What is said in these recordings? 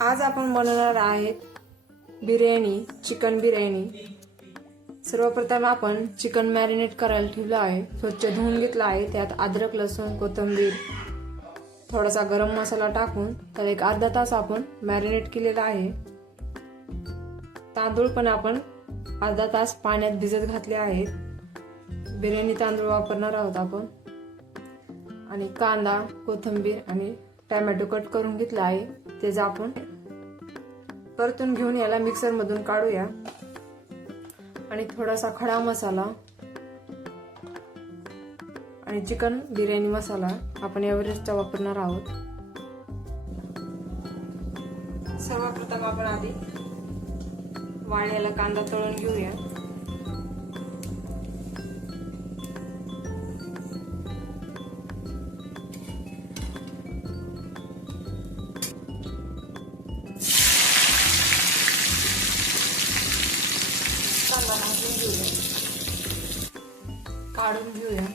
आज आपण बनवणार आहेत बिर्याणी, चिकन बिर्याणी। सर्वप्रथम आपण चिकन मॅरिनेट करायला ठेवलं आहे। स्वच्छ धुवून घेतलं आहे। त्यात अद्रक, लसूण, कोथिंबीर, थोडासा गरम मसाला टाकून त्याला एक अर्धा तास आपण मॅरिनेट केलेला आहे। तांदूळ पण आपण अर्धा तास पाण्यात भिजत घातले आहेत। बिर्याणी तांदूळ वापरणार आहोत आपण। आणि कांदा, कोथिंबीर आणि टोमॅटो कट करून घेतला आहे। त्याचा आपण परतून घेऊन याला मिक्सर मधून काढूया। आणि थोडासा खडा मसाला आणि चिकन बिर्याणी मसाला आपण एव्हरेस्टचा वापरणार आहोत। सर्वप्रथम आपण आधी वाळलेला कांदा तळून घेऊया। कांदा भाजून घेऊया, काढून घेऊया।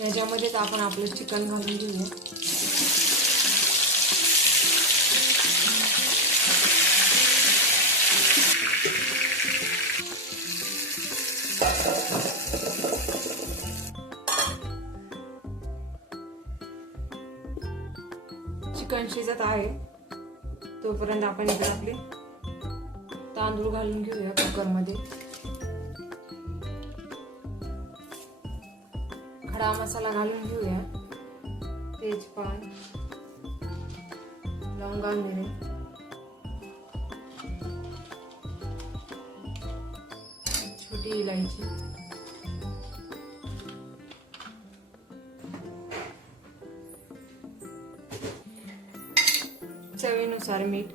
याच्यामध्येच आपण आपलं चिकन घालून घेऊया। चिकन शिजत आहे तोपर्यंत आपण इकडे आपले तांदूळ घालून घेऊया कुकर मध्ये। खडा मसाला घालून घेऊया, तेजपान, लवंगा, मिरे, छोटी इलायची, चवीनुसार मीठ,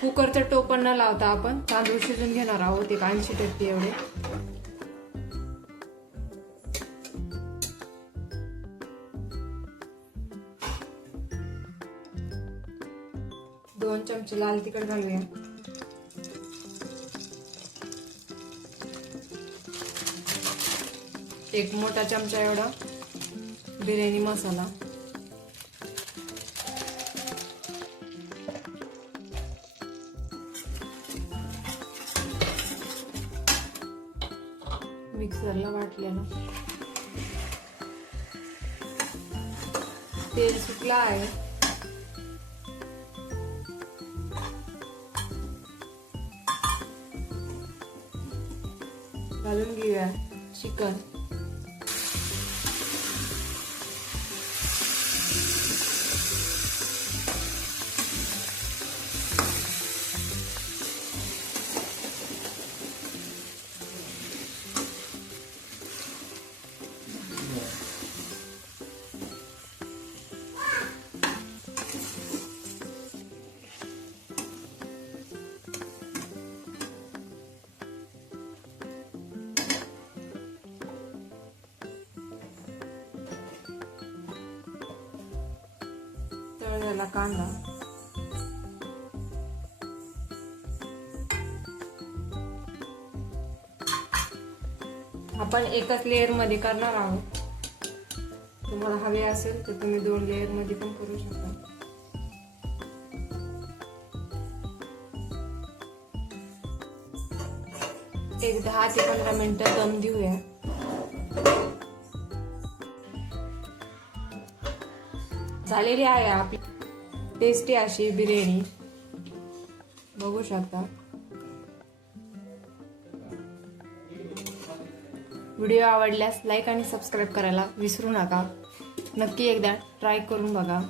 कुकरचं टोपण न लावता आपण तांदूळ शिजून घेणार आहोत 80% एवढे। दोन चमचे लाल तिखट घालूया। एक मोठा चमचा एवढा बिर्याणी मसाला, मिक्सरला वाटलेला। तेल सुटला आहे, घालून घेऊया चिकन। तळलेला कांदा, आपण एकच लेयर मध्ये करणार आहोत। तुम्हाला हवे असेल तर तुम्ही 2 लेयर मध्ये पण करू शकता। एक 10 ते 15 मिनिटं दम देऊया। झालेली आहे आपली टेस्टी अशी बिर्याणी, बघू शकता। व्हिडिओ आवडल्यास लाईक आणि सबस्क्राईब करायला विसरू नका। नक्की एकदा ट्राय करून बघा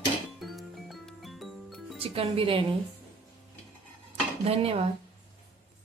चिकन बिर्याणी। धन्यवाद।